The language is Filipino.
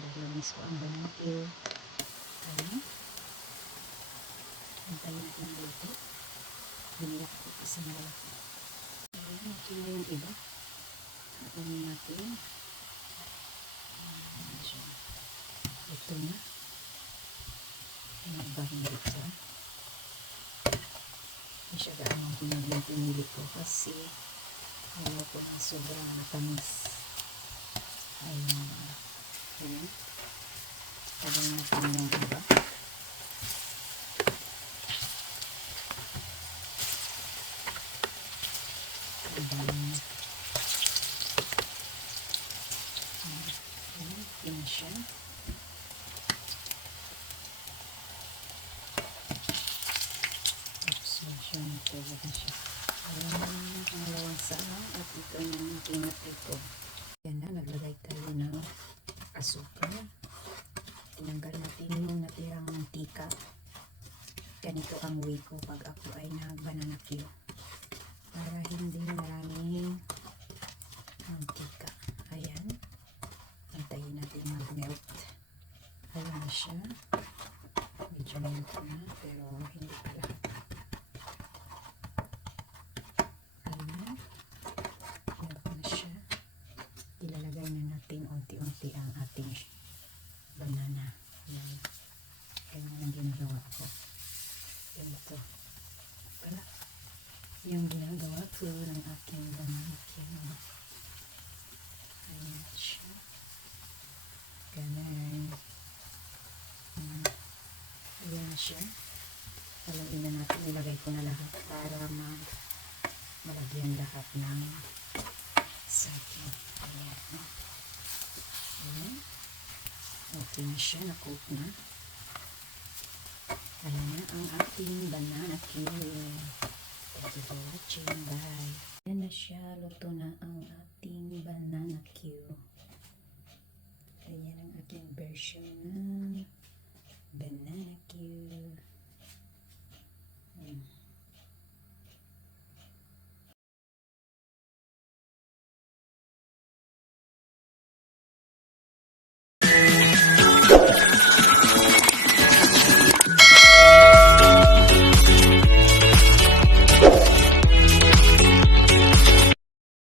dahil miss ko ang banana Q. Ayan. Antayin natin ang luto. Binilak ko isang malaki. Ayan, ito na yung iba. Ayan natin. Ito na. Ang iba hindi siya. Hindi siya gaano pinili ko kasi ayaw ko na sobrang matamis. Ayan. Ayan. Tagay natin yung iba. Ayan. Ayan siya. Absorption. Tulad na siya. Ayan na yung pangalawang sahang at ito yung peanut ito. Ayan na, naglagay tayo ng asukal. Tinanggal natin yung natirang mantika. Ganito ang way ko pag ako ay nag-banana Q. Para hindi maraming mantika. Ayan. Antayin natin mag-melt. Ayan na siya. Medyo melt na pero hindi pa lahat. Ayan. Melt na siya. Ilalagay na natin unti-unti ang ating banana. Ayan. Ganyan ang ginagawa ko. Ganito. Pala. Yung ginagawa ko ng aking banana Q. Ayan siya. Ganun. Ayan na siya. Haluin na natin. Ilagay ko na lahat para malagyan lahat ng saging. Ayan. Ayan. Okay na siya. Na-coat na. Ayan na ang ating banana Q. Thank you for watching. Bye. Ayan na siya. Luto na ang ating banana Q. Ayan ang aking version.